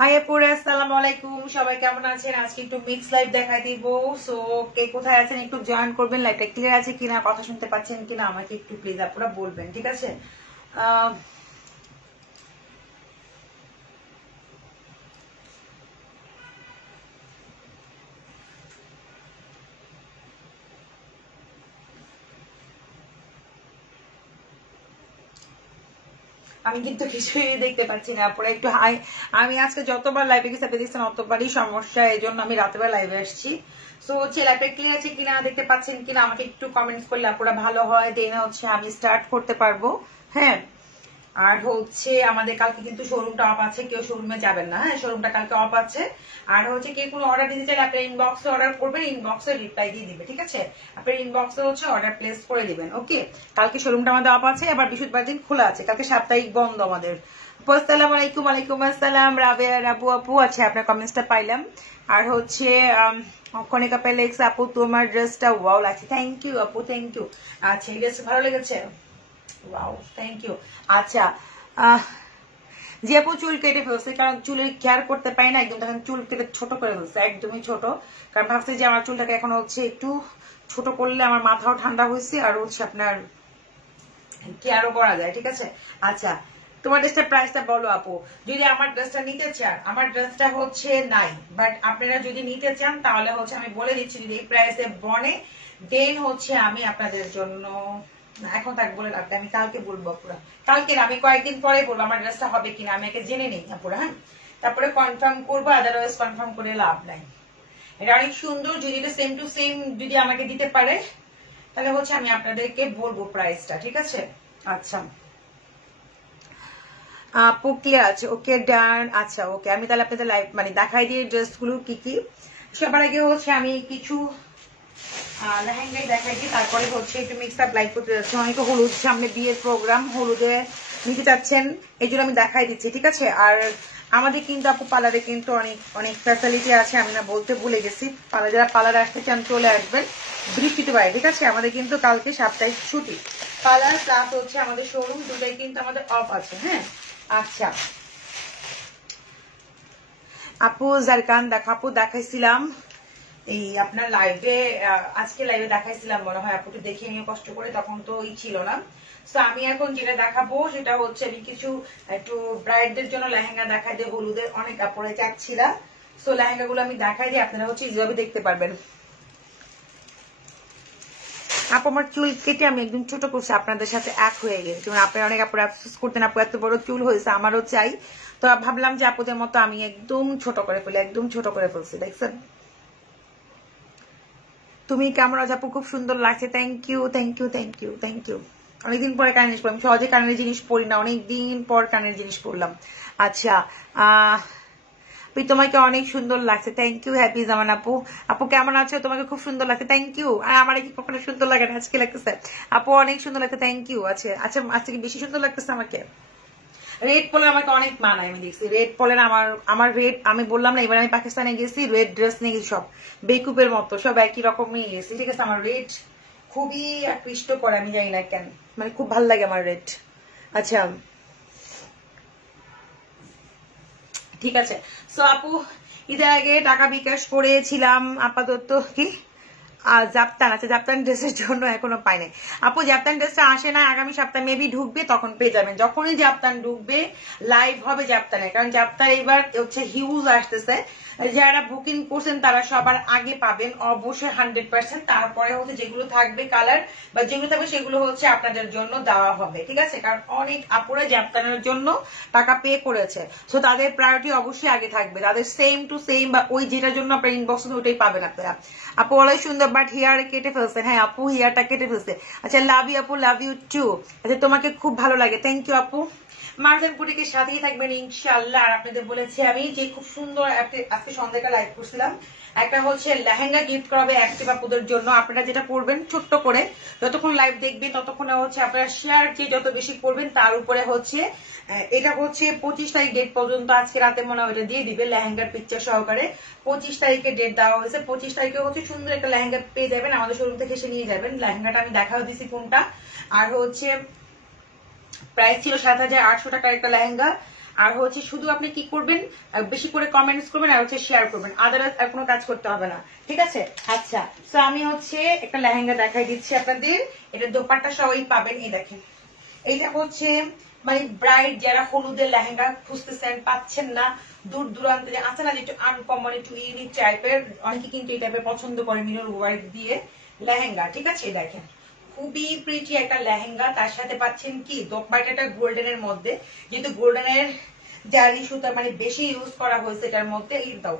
High আপুরা, আসসালামু আলাইকুম। সবাই কেমন আছেন? আজকে একটু মিক্স লাইভ দেখাই দিব। সো কে কোথায় আছেন একটু জয়েন করবেন। লাইভটা ক্লিয়ার আছে কিনা, কথা শুনতে পাচ্ছেন কিনা আমাকে একটু প্লিজ আপুরা বলবেন, ঠিক আছে? আমি কিন্তু কিছুই দেখতে পাচ্ছি না আপুরা, একটু হাই। আমি আজকে যতবার লাইভে গেছি আপনি দেখছেন অতবারই সমস্যা, এই জন্য আমি রাতের লাইভে আসছি। সো হচ্ছে লাইভটা ক্লিয়ার আছে কিনা, দেখতে পাচ্ছেন কিনা আমাকে একটু কমেন্টস করলে আপুরা ভালো হয়। দেন হচ্ছে আমি স্টার্ট করতে পারবো। হ্যাঁ, আর হচ্ছে আমাদের কালকে কিন্তু শোরুমটা অফ আছে, কেউ শোরুমে যাবেন না। হ্যাঁ, শোরুমটা কালকে অফ আছে। আর হচ্ছে কেউ কোনো অর্ডার দিতে চাইলে আপনার ইনবক্সে অর্ডার করবেন, ইনবক্সে রিপ্লাই দিয়ে দিবে, ঠিক আছে? আপনার ইনবক্সে হচ্ছে অর্ডার প্লেস করে দিবেন। ওকে, কালকে শোরুমটা আমাদের অফ আছে, আবার বৃহস্পতিবার দিন খোলা আছে। কালকে সাপ্তাহিক বন্ধ আমাদের। আসসালামু আলাইকুম। ওয়ালাইকুম আসসালাম। রাবেয়া রাবু আপু আছে, আপনার কমেন্টসটা পাইলাম। আর হচ্ছে কনিকা পেলেক্স আপু, তোমার ড্রেসটা ওয়াও লাগছে। থ্যাংক ইউ আপু, থ্যাংক ইউ। আচ্ছা, এই ড্রেসটা ভালো লেগেছে। Wow, thank you. আচ্ছা, যে আপু চুল কেটে ফেলছে, কারণ চুলের কেয়ার করতে পারি না, একদম তখন চুল কেটে ছোট করে ফেলছে, একদমই ছোট। কারণ ভাবছি যে আমার চুলটাকে এখন হচ্ছে একটু ছোট করলে আমার মাথাও ঠান্ডা হয়েছে, আর হচ্ছে আপনার কেয়ারও করা যায়, ঠিক আছে? আচ্ছা, তোমার ড্রেসটার প্রাইসটা বলো আপু। যদি আমার ড্রেসটা নিতে চান, আমার ড্রেসটা হচ্ছে নাই, বাট আপনারা যদি নিতে চান তাহলে হচ্ছে আমি বলে দিচ্ছি, যদি এই প্রাইসে বনে দেন হচ্ছে আমি আপনাদের জন্য এখন তাকে বলে রাখতে, আমি কালকে বলবো পুরো। কালকে আমি কয়েকদিন পরে বলবো আমার ড্রেসটা হবে কিনা, আমি একে জেনে নিই পুরো। হ্যাঁ, তারপরে কনফার্ম করবো, আদারওয়াইজ কনফার্ম করে লাভ নাই। এটা অনেক সুন্দর, যদি এটা সেম টু সেম যদি আমাকে দিতে পারে তাহলে হচ্ছে আমি আপনাদেরকে বলবো প্রাইসটা, ঠিক আছে? আচ্ছা আপু ক্লিয়ার আছে? ওকে ডান। আচ্ছা ওকে, আমি তাহলে আপনাদের লাইভ মানে দেখাই দিই ড্রেসগুলো কি কি। সবার আগে হচ্ছে আমি কিছু লেহেঙ্গাই দেখাই দিই, তারপরে হচ্ছে একটু মিক্স আপ লাইভ করতে যাচ্ছি। অনেকে হলুদ, সামনে বিয়ের প্রোগ্রাম, হলুদে নিতে চাচ্ছেন, এই জন্য আমি দেখাই দিচ্ছি, ঠিক আছে? আর আমাদের কিন্তু আপু পার্লারে কিন্তু অনেক অনেক ফ্যাসিলিটি আছে, আমি না বলতে ভুলে গেছি। যারা পার্লারে আসতে চান চলে আসবেন বৃহস্পতিবারে, ঠিক আছে? আমাদের কিন্তু কালকে সাপ্তাহিক ছুটি, পার্লার প্লাস হচ্ছে আমাদের শোরুম দুটাই কিন্তু আমাদের অফ আছে। হ্যাঁ, আচ্ছা আপু জারকান আপু দেখাইছিলাম এই আপনার লাইভে, আজকে লাইভে দেখাইছিলাম মনে হয়, আপুকে দেখে নিয়ে কষ্ট করে, তখন তো ছিল না। তো আমি এখন যেটা দেখাবো সেটা হচ্ছে আমি কিছু একটু ব্রাইডদের জন্য লেহেঙ্গা দেখাই দিই, হলুদের অনেক কাপড়ে চাচ্ছিলাম। সো লেহেঙ্গা গুলো আমি দেখাই দিই, আপনারা হচ্ছে ইজিভাবে দেখতে পারবেন। আপু আমার চুল কেটে আমি একদম ছোট করছি, আপনাদের সাথে এক হয়ে গেছে। আপনারা অনেক আপুরা আফসোস করতেন, আপু এত বড় চুল হয়েছে, আমারও চাই। তো ভাবলাম যে আপুদের মতো আমি একদম ছোট করে ফেলি, একদম ছোট করে ফেলছি। দেখছেন তুমি কেমন আছো আপু? খুব সুন্দর লাগছে। Thank you, thank you, thank you, thank you. অনেকদিন পরে কানের জিনিস পড়লাম, সহজে কানের জিনিস পড়ি না, অনেকদিন পর কানের জিনিস পড়লাম। আচ্ছা, তোমাকে অনেক সুন্দর লাগছে। থ্যাংক ইউ হ্যাপি জামান আপু। আপু কেমন আছো? তোমাকে খুব সুন্দর লাগছে। Thank you. আর আমার কি কখনো সুন্দর লাগে না, আজকে লাগতেছে। আপু অনেক সুন্দর লাগছে, থ্যাংক ইউ। আচ্ছা আচ্ছা, আজকে বেশি সুন্দর লাগতেছে আমাকে। রেড পলে আমাকে অনেক মানায়, আমি দেখছি রেড পলে আমার রেড, আমি বললাম না এবার আমি পাকিস্তানে গেছি রেড ড্রেস নিয়ে গেছি, সব বেকুপের মতো সব একই রকমই গেছি, ঠিক আছে? আমার রেড খুবই আকৃষ্ট করে, আমি জানি না কেন, মানে খুব ভালো লাগে আমার রেড। আচ্ছা ঠিক আছে। সো আপু ঈদের আগে টাকা বিকাশ করেছিলাম, আপাতত কি জাপ্তান, আচ্ছা জাপ্তান ড্রেসের জন্য এখনো পাইনি আপু। জাপ্তান ড্রেসটা আসে না, আগামী সপ্তাহে মেবি ঢুকবে, তখন পেয়ে যাবেন। যখনই জাপ্তান ঢুকবে লাইভ হবে জাপ্তানে, কারণ জাপ্তান এবার হচ্ছে হিউজ আসতেছে। যারা বুকিং করছেন তারা সবার আগে পাবেন অবশ্যই 100%। তারপরে হচ্ছে যেগুলো থাকবে কালার বা যেগুলো থাকবে সেগুলো হচ্ছে আপনাদের জন্য দেওয়া হবে, ঠিক আছে? কারণ অনেক আপুরা জাপ্তানের জন্য টাকা পে করেছে, সো তাদের প্রায়োরিটি অবশ্যই আগে থাকবে, তাদের সেম টু সেম বা ওই যেটার জন্য আপনার ইনবক্স ওইটাই পাবেন আপনারা। আপু অনেক সুন্দর, বাট হেয়ার কেটে ফেলছেন। হ্যাঁ আপু হেয়ারটা কেটে ফেলছে। আচ্ছা লাভ ইউ আপু, লাভ ইউ টু। আচ্ছা তোমাকে খুব ভালো লাগে, থ্যাংক ইউ আপু। মার্জান বুটিকের সাথেই থাকবেন ইনশাআল্লাহ। আর আপনাদের বলেছি আমি যে খুব সুন্দর আজকে সন্ধ্যাটা লাইভ করছিলাম, একটা হচ্ছে লেহেঙ্গা গিফট করাবে অ্যাক্টিভ আপুদের জন্য। আপনারা যেটা করবেন ছোট্ট করে, যতক্ষণ লাইভ দেখবেন ততক্ষণে হচ্ছে আপনারা শেয়ার যে যত বেশি করবেন তার উপরে হচ্ছে এটা হচ্ছে 25 তারিখ ডেট পর্যন্ত, আজকে রাতে মনে হয় এটা দিয়ে দিবে লেহেঙ্গার পিকচার সহকারে। 25 তারিখে ডেট দেওয়া হয়েছে, 25 তারিখে হচ্ছে সুন্দর একটা লেহেঙ্গা পেয়ে যাবেন, আমাদের শোরুম থেকে এসে নিয়ে যাবেন। লেহেঙ্গাটা আমি দেখাও দিছি কোনটা। আর হচ্ছে প্রাইস ছিল 7,800 টাকার একটা লেহেঙ্গা, আর হচ্ছে শুধু আপনি কি করবেন, বেশি করে কমেন্টস করবেন আর হচ্ছে শেয়ার করবেন, আদারওয়াইজ আর কোনো কাজ করতে হবে না, ঠিক আছে। আচ্ছা, তো আমি হচ্ছে একটা লেহেঙ্গা দেখাই দিচ্ছি আপনাদের, এটা দোপাট্টা সবাই পাবেন। এই দেখেন, এইটা হচ্ছে মানে ব্রাইড যারা হলুদের লেহেঙ্গা খুঁজতেছেন, পাচ্ছেন না, দূর দূরান্তে আছে না, একটু আনকমন একটু ইউনিক টাইপের, অনেকে কিন্তু এই টাইপের পছন্দ করে মিরর ওয়ার্ক দিয়ে লেহেঙ্গা, ঠিক আছে। দেখেন খুবই প্রিটি একটা লেহেঙ্গা, তার সাথে পাচ্ছেন কি দোপাট্টাটা গোল্ডেনের মধ্যে, যেহেতু গোল্ডেনের জারি সুতা মানে বেশি ইউজ করা হয়েছে এটার মধ্যে। এই দাও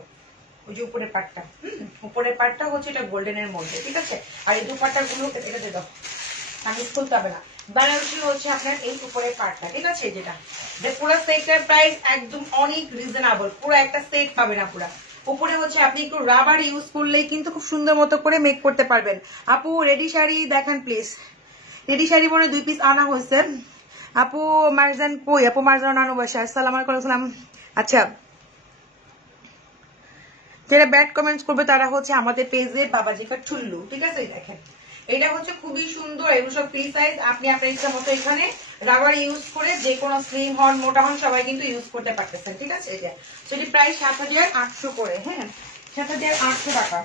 ওই যে উপরের পাটটা, উপরের পাটটা হচ্ছে এটা গোল্ডেনের মধ্যে, ঠিক আছে। আর এই দুপাট্টা গুলো এটাতে দাও, আমি খুলতে হবে না, বেনারসি হচ্ছে আপনার এই উপরের পাটটা, ঠিক আছে। যেটা পুরো সেটের প্রাইস একদম অনেক রিজনেবল, পুরো একটা সেট পাবে না পুরা। উপরে হচ্ছে আপনি একটু রাবার ইউজ করলেই কিন্তু খুব সুন্দর মতো করে মেক করতে পারবেন। আপু রেডি শাড়ি দেখান প্লিজ, রেডি শাড়ি মনে 2 পিস আনা হয়েছে। আপু মারজান কই, আপু মারজান নানু বাসা, আসসালামু আলাইকুম। আচ্ছা, যারা ব্যাড কমেন্টস করবে তারা হচ্ছে আমাদের পেজে বাবাজিকা ঠুল্লু, ঠিক আছে। দেখেন এটা হচ্ছে খুবই সুন্দর, এগুলো সব ফ্রি সাইজ, আপনি আপনার ইচ্ছা মতো এখানে রাবার ইউজ করে যে কোনো স্লিম হন মোটা হন সবাই কিন্তু ইউজ করতে পারতেছেন, ঠিক আছে। এই যে সেটি প্রাইস ৭৮০০ করে, হ্যাঁ ৭৮০০ টাকা।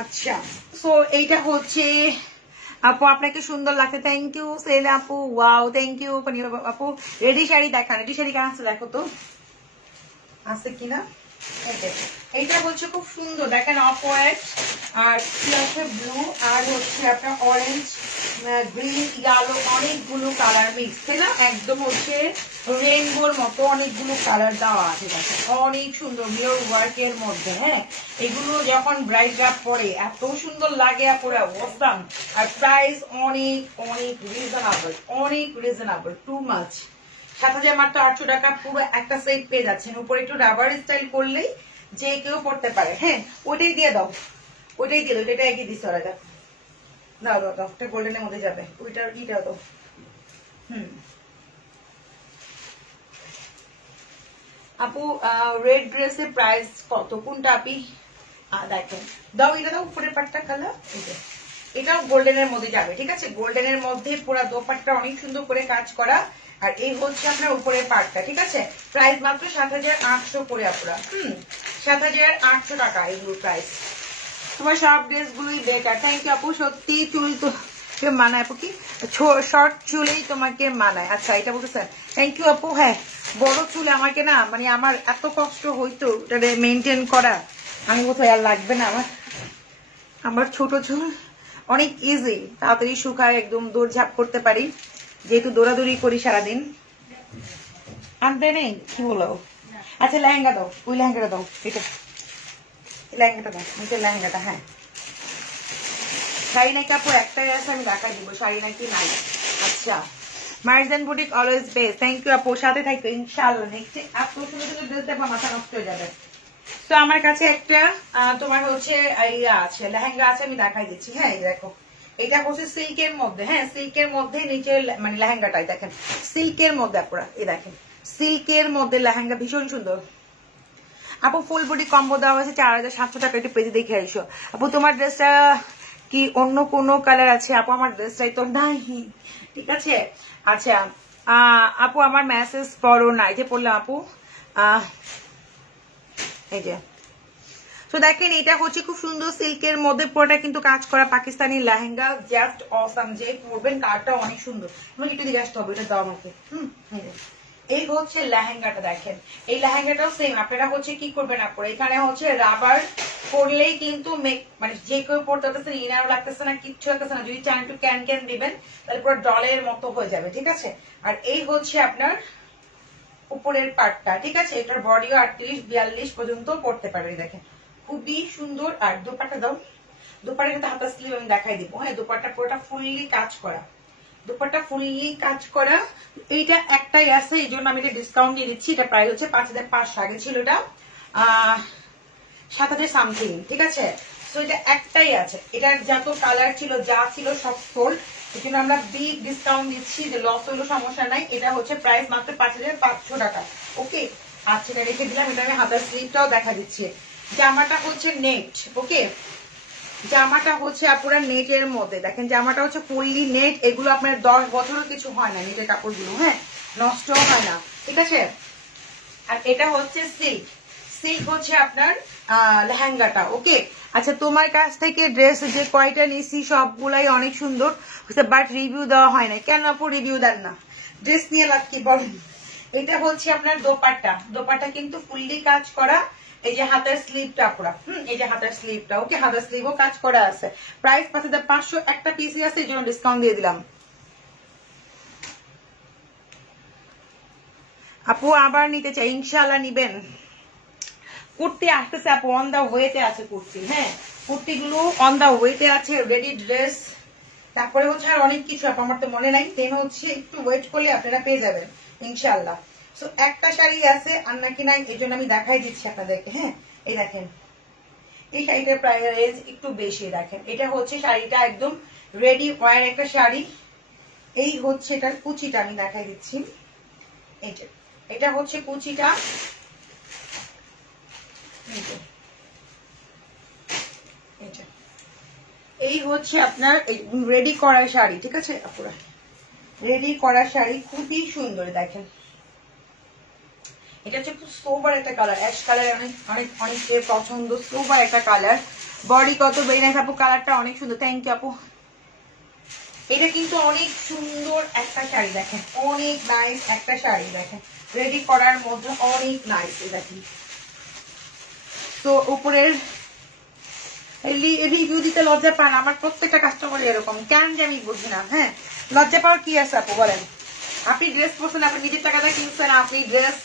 আচ্ছা, সো এইটা হচ্ছে আপু আপনাকে সুন্দর লাগছে, থ্যাংক ইউ সেল আপু, ওয়াও থ্যাংক ইউ আপু। রেডি শাড়ি দেখান, রেডি শাড়ি কেমন আছে দেখো তো, আছে কিনা। এইটা হচ্ছে খুব সুন্দর, দেখেন অফ হোয়াইট আর কি আছে ব্লু আর হচ্ছে আপনার অরেঞ্জ গ্রিন ইয়েলো অনেকগুলো কালার মিক্স, তাই না, একদম হচ্ছে রেইনবোর মতো অনেকগুলো কালার দেওয়া আছে, দেখেন অনেক সুন্দর মিরর ওয়ার্কের মধ্যে। হ্যাঁ, এগুলো যখন ব্রাইডরা পরে এত সুন্দর লাগে পুরো ওয়াসাম, আর প্রাইস অনেক অনেক রিজনেবল, অনেক রিজনেবল, টু মাচ। ৭০০০ মাত্র ৮০০ টাকা পুরো একটা সেট পেয়ে যাচ্ছেন। উপরে একটু রাবার স্টাইল করলেই যে কেউ পড়তে পারে। হ্যাঁ, ওইটাই দিয়ে দাও, ওইটাই দিয়ে দাও, এটা একই দিচ্ছে ওরা, দাও দাও দাও, একটা গোল্ডেনের মধ্যে যাবে, ওইটার ইটা দাও। আপু রেড ড্রেসের প্রাইস কত, কোনটা আপনি দেখেন, দাও এটা দাও, উপরের পাটটা খালা, এটাও গোল্ডেনের মধ্যে যাবে, ঠিক আছে। গোল্ডেনের মধ্যে পুরো দোপাট্টা অনেক সুন্দর করে কাজ করা, আর এই হচ্ছে আপনার উপরের পাটটা, ঠিক আছে। প্রাইস মাত্র ৭৮০০ করে আপনারা, ৭৮০০ টাকা এগুলো প্রাইস। তোমার সব ড্রেস গুলোই বেটার, থ্যাংক ইউ আপু। সত্যি চুল তো মানায় আপু, কি শর্ট চুলেই তোমাকে মানায়, আচ্ছা এটা বলতেছেন, থ্যাংক ইউ আপু। হ্যাঁ, বড় চুল আমাকে না, মানে আমার এত কষ্ট হইতো ওটা মেনটেন করা, আমি কোথায় আর লাগবে না আমার ছোট চুল অনেক ইজি, তাড়াতাড়ি শুকায়, একদম দৌড়ঝাঁপ করতে পারি, যেহেতু দৌড়াদৌড়ি করি সারাদিন। আনতে নেই কি বলো। আচ্ছা লেহেঙ্গা দাও, ওই লেহেঙ্গাটা দাও, এটা লেহেঙ্গাটা দাও, নিচের লেহেঙ্গাটা। হ্যাঁ, শাড়ি নাকি আপু একটাই আছে, আমি দেখাই দিব শাড়ি নাকি নাই। আচ্ছা, Marjan boutique always best, thank you আপু, সাথে থাকো ইনশাআল্লাহ। নেক্সট এত সুন্দর সুন্দর ড্রেস দেখবো মাথা নষ্ট হয়ে যাবে। তো আমার কাছে একটা তোমার হচ্ছে ইয়া আছে, লেহেঙ্গা আছে, আমি দেখাই দিচ্ছি। হ্যাঁ দেখো, এটা হচ্ছে সিল্কের মধ্যে, হ্যাঁ সিল্কের মধ্যে নিচে মানে লেহেঙ্গাটাই দেখেন সিল্কের মধ্যে, আপনারা এই দেখেন সিল্কের মধ্যে লেহেঙ্গা, ভীষণ সুন্দর। আপু ফুল বডি কম্বো দেওয়া হয়েছে ৪৭০০ টাকা, একটু পেজে দেখে আইসো। আপু তোমার ড্রেসটা কি অন্য কোনো কালার আছে? আপু আমার ড্রেসটাই তো নাই, ঠিক আছে। আচ্ছা আপু আমার মেসেজ পড়ো না, এই যে পড়লাম আপু, এই যে। তো দেখেন এটা হচ্ছে খুব সুন্দর সিল্কের মধ্যে, পুরোটা কিন্তু কাজ করা পাকিস্তানি লেহেঙ্গা, জাস্ট অসাম, যে পরবেন কারটা অনেক সুন্দর। আমাকে একটু দিকে আসতে হবে, এটা দাও আমাকে। এই হচ্ছে লেহেঙ্গাটা, দেখেন এই লেহেঙ্গাটাও সেম, আপনারা হচ্ছে কি করবেন আপনারা, এখানে হচ্ছে রাবার করলেই কিন্তু মানে যে কেউ পড়তে পারতেছে, ইনারও লাগতেছে না, কিচ্ছু লাগতেছে না। যদি চান একটু ক্যান ক্যান দিবেন তাহলে পুরো ডলের মতো হয়ে যাবে, ঠিক আছে। আর এই হচ্ছে আপনার উপরের পাটটা, ঠিক আছে। এটার বডিও ৩৮-৪২ পর্যন্ত পড়তে পারবে, দেখেন খুবই সুন্দর। আর দোপাট্টা দাও, দোপাট্টার সাথে হাতা স্লিভ আমি দেখাই দিব। হ্যাঁ, দোপাট্টা পুরোটা ফুললি কাজ করা, দোপাট্টা ফুললি কাজ করা। এইটা একটাই আছে, এই জন্য আমি এটা ডিসকাউন্ট দিয়ে দিচ্ছি। এটা প্রাইস হচ্ছে ৫৫০০, আগে ছিল এটা ৭০০০ সামথিং, ঠিক আছে। তো এটা একটাই আছে, এটার যত কালার ছিল যা ছিল সব সোল্ড, এই জন্য আমরা বিগ ডিসকাউন্ট দিচ্ছি, যে লস হইলো সমস্যা নাই। এটা হচ্ছে প্রাইস মাত্র ৫৫০০ টাকা, ওকে। আচ্ছা এটা রেখে দিলাম, এটা আমি হাতার স্লিভটাও দেখা দিচ্ছি। জামাটা হচ্ছে নেট, ওকে। জামাটা হচ্ছে আপুরা নেটের মধ্যে, দেখেন জামাটা হচ্ছে ফুললি নেট, এগুলো আপনার 10 বছরও কিছু হয় না নেটের কাপড়গুলো, হ্যাঁ নষ্টও হয় না, ঠিক আছে। আর এটা হচ্ছে সিল্ক, সিল্ক হচ্ছে আপনার লেহেঙ্গাটা, ওকে। আচ্ছা তোমার কাছ থেকে ড্রেস যে কয়টা নিছি সবগুলাই অনেক সুন্দর, বাট রিভিউ দেওয়া হয় না কেন আপু? রিভিউ দেন না, ড্রেস নিয়ে লাভ কি বলেন। এটা হচ্ছে আপনার দোপাট্টা, দোপাট্টা কিন্তু ফুললি কাজ করা, এই যে হাতের স্লিভটা পুরা, এই যে হাতের স্লিভটা, ওকে হাতের স্লিভও কাজ করা আছে। প্রাইস 5500, একটা পিসি আছে এই জন্য ডিসকাউন্ট দিয়ে দিলাম। আপু আবার নিতে চাই, ইনশাআল্লাহ নিবেন। কুর্তি আসতেছে আপু, অন দা ওয়েতে আছে কুর্তি, হ্যাঁ কুর্তিগুলো অন দা ওয়েতে আছে, রেডি ড্রেস। তারপরে হচ্ছে আর অনেক কিছু আপু আমার তো মনে নাই, দেন হচ্ছে একটু ওয়েট করলে আপনারা পেয়ে যাবেন ইনশাআল্লাহ। সো একটা শাড়ি আছে আর নাকি নাই, এই জন্য আমি দেখাই দিচ্ছি আপনাদেরকে, হ্যাঁ এই দেখেন এই শাড়িটার প্রাইস একটু বেশি, দেখেন এটা হচ্ছে শাড়িটা একদম রেডি ওয়ার একটা শাড়ি। এই হচ্ছে এটার কুচিটা, আমি দেখাই দিচ্ছি, এটা হচ্ছে কুচিটা, এই হচ্ছে আপনার রেডি করা শাড়ি, ঠিক আছে আপুরা রেডি করা শাড়ি, খুবই সুন্দর। দেখেন এটা হচ্ছে খুব সোবার একটা কালার, অ্যাশ কালার, অনেক অনেক অনেকের পছন্দ, সোবার একটা কালার। বডি কত বেরি নাইস আপু, কালারটা অনেক সুন্দর, থ্যাংক ইউ আপু। এটা কিন্তু অনেক সুন্দর একটা শাড়ি, দেখেন অনেক নাইস একটা শাড়ি, দেখেন রেডি করার মধ্যে অনেক নাইস। দেখেন তো উপরের রিভিউ দিতে লজ্জা পান, আমার প্রত্যেকটা কাস্টমার এরকম, কেন যে আমি বুঝি না। হ্যাঁ লজ্জা পাওয়ার কি আছে আপু বলেন? আপনি ড্রেস পরছেন, আপনি নিজের টাকাটা কিনছেন, আপনি ড্রেস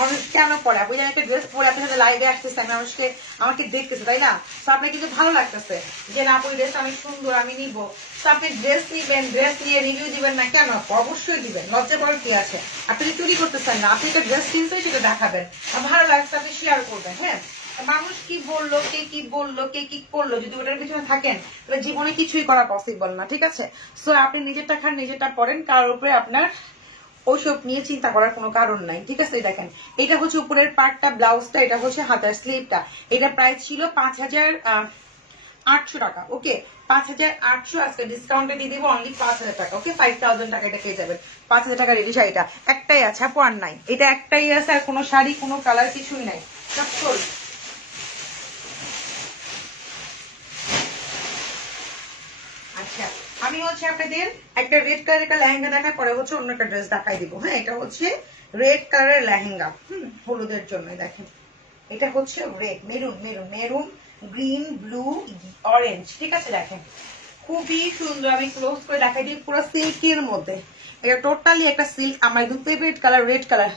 মানুষ কেন পরে? আপনি যেন একটা ড্রেস পরে আপনার সাথে লাইভে আসতেছে, মানুষকে আমাকে দেখতেছে, তাই না? তো আপনার কিন্তু ভালো লাগতেছে যে না আপু ড্রেস অনেক সুন্দর, আমি নিব। তো আপনি ড্রেস নিবেন, ড্রেস নিয়ে রিভিউ দিবেন না কেন? অবশ্যই দিবেন, লজ্জা পাওয়ার কি আছে? আপনি চুরি করতেছেন না, আপনি একটা ড্রেস কিনছেন সেটা দেখাবেন, আর ভালো লাগছে আপনি শেয়ার করবেন। হ্যাঁ মানুষ কি বললো, কে কি বললো, কে কি করলো, যদি ওটার পিছনে থাকেন তাহলে জীবনে কিছুই করা পসিবল না, ঠিক আছে। সো আপনি নিজেরটা খান, নিজেরটা পড়েন, কারোর উপরে আপনার ওইসব নিয়ে চিন্তা করার কোনো কারণ নাই, ঠিক আছে। দেখেন এটা হচ্ছে উপরের পার্টটা, ব্লাউজটা, এটা হচ্ছে হাতার স্লিভটা। এটা প্রাইস ছিল 5800 টাকা, ওকে 5800, আজকে ডিসকাউন্টে দিয়ে দিব অনলি 5000 টাকা, ওকে 5000 টাকা এটা পেয়ে যাবেন। 5000 টাকা রেডি শাড়িটা একটাই আছে আপু, আর নাই, এটা একটাই আছে, আর কোনো শাড়ি কোনো কালার কিছুই নাই, সব সোল্ড। আচ্ছা আমি হচ্ছে আপনাদের একটা রেড কালারের একটা লেহেঙ্গা দেখার পরে হচ্ছে অন্য একটা ড্রেস দেখাই দিব। হ্যাঁ এটা হচ্ছে রেড কালারের লেহেঙ্গা, হলুদের জন্য। দেখেন এটা হচ্ছে red, maroon maroon maroon green blue orange, ঠিক আছে। দেখেন খুবই সুন্দর, আমি ক্লোজ করে দেখাই দিই, পুরো সিল্কের মধ্যে, এটা টোটালি একটা সিল্ক, আমার একদম ফেভারিট কালার রেড কালার।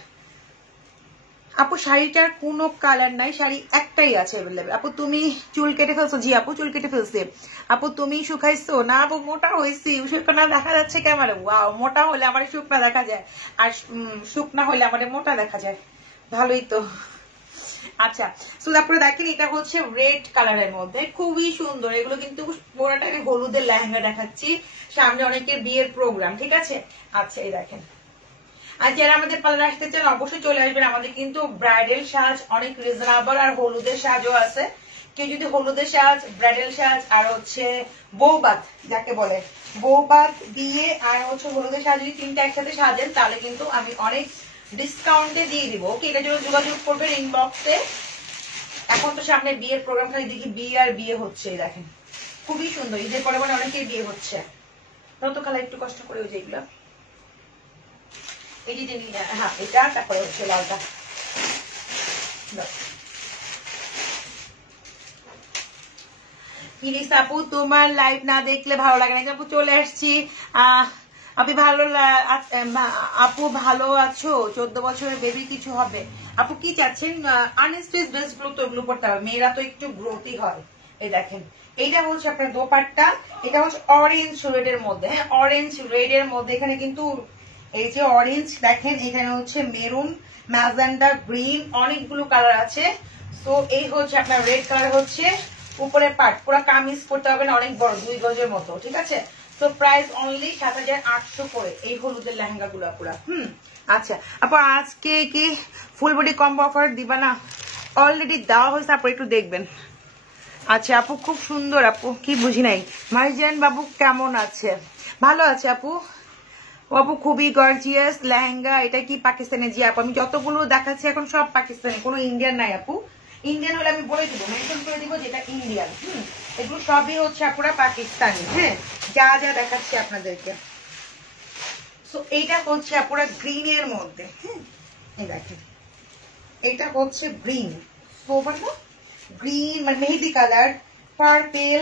আপু শাড়িটার কোনো কালার নাই, শাড়ি একটাই আছে অ্যাভেলেবেল। আপু তুমি চুল কেটে ফেলছো? জি আপু চুল কেটে ফেলছে। আপু তুমি শুকাইছো? না আপু মোটা হয়েছি, শুকনা দেখা যাচ্ছে ক্যামেরা। ওয়াও, মোটা হলে আমার শুকনা দেখা যায়, আর শুকনা হলে আমার মোটা দেখা যায়, ভালোই তো। আচ্ছা সো তারপরে দেখেন এটা হচ্ছে রেড কালারের মধ্যে, খুবই সুন্দর। এগুলো কিন্তু পুরোটা আমি হলুদের লেহেঙ্গা দেখাচ্ছি, সামনে অনেকের বিয়ের প্রোগ্রাম, ঠিক আছে। আচ্ছা এই দেখেন, আর যারা আমাদের পার্লার আসতে চান অবশ্যই চলে আসবেন, আমাদের কিন্তু ব্রাইডাল সাজ অনেক রিজনেবল, আর হলুদের সাজও আছে। কেউ যদি হলুদের সাজ, ব্রাইডাল সাজ, আর হচ্ছে বৌবাত যাকে বলে, বৌবাত বিয়ে আর হচ্ছে হলুদের সাজ যদি তিনটা একসাথে সাজেন তাহলে কিন্তু আমি অনেক ডিসকাউন্টে দিয়ে দিব, ওকে। এটার জন্য যোগাযোগ করবেন ইনবক্সে। এখন তো সামনে বিয়ের প্রোগ্রাম, খালি দেখি বিয়ে আর বিয়ে হচ্ছে, দেখেন খুবই সুন্দর, ঈদের পরে পরে অনেকেই বিয়ে হচ্ছে। তো খালা একটু কষ্ট করে ওই যেগুলো, এই যে হ্যাঁ এটা, তারপরে হচ্ছে লালটা। প্লিজ আপু তোমার লাইভ না দেখলে ভালো লাগে না। আপু চলে আসছি, আপনি ভালো আপু ভালো আছো? 14 বছরের বেবি কিছু হবে? আপু কি চাচ্ছেন? আনস্টিচ ড্রেস গুলো তো এগুলো পড়তে হবে, মেয়েরা তো একটু গ্রোথি হয়। এই দেখেন এইটা হচ্ছে আপনার দোপাট্টা, এটা হচ্ছে অরেঞ্জ রেড এর মধ্যে, হ্যাঁ অরেঞ্জ রেড এর মধ্যে। এখানে কিন্তু এই যে অরেঞ্জ দেখেন, এখানে হচ্ছে মেরুন, ম্যাজেন্ডা, গ্রিন, অনেকগুলো কালার আছে। তো এই হচ্ছে আপনার রেড কালার হচ্ছে উপরে পাট, পুরো কামিজ করতে হবে না, অনেক বড় 2 গজের মতো, ঠিক আছে। তো প্রাইস অনলি 7800 করে এই হলুদের লেহেঙ্গা গুলো পুরা। আচ্ছা আপু আজকে কি ফুল বডি কম্বো অফার দিবা না? অলরেডি দেওয়া হয়েছে আপু, একটু দেখবেন। আচ্ছা আপু খুব সুন্দর আপু, কি বুঝি নাই। মাইজান বাবু কেমন আছে? ভালো আছে আপু। আপু খুবই গর্জিয়াস লেহেঙ্গা। এটা কি পাকিস্তানের? জি আপু, আমি যতগুলো দেখাচ্ছি এখন সব পাকিস্তানি, কোনো ইন্ডিয়ান নাই আপু। ইন্ডিয়ান হলে আমি বলে দিবো, মেনশন করে দিব যেটা ইন্ডিয়ান। এগুলো সবই হচ্ছে আপুরা পাকিস্তানি। হ্যাঁ, যা যা দেখাচ্ছি আপনাদেরকে। সো এইটা হচ্ছে আপুরা গ্রিন এর মধ্যে। হ্যাঁ, এই দেখেন এটা হচ্ছে গ্রিন, গ্রিন মানে মেহেদি কালার, পার্পেল,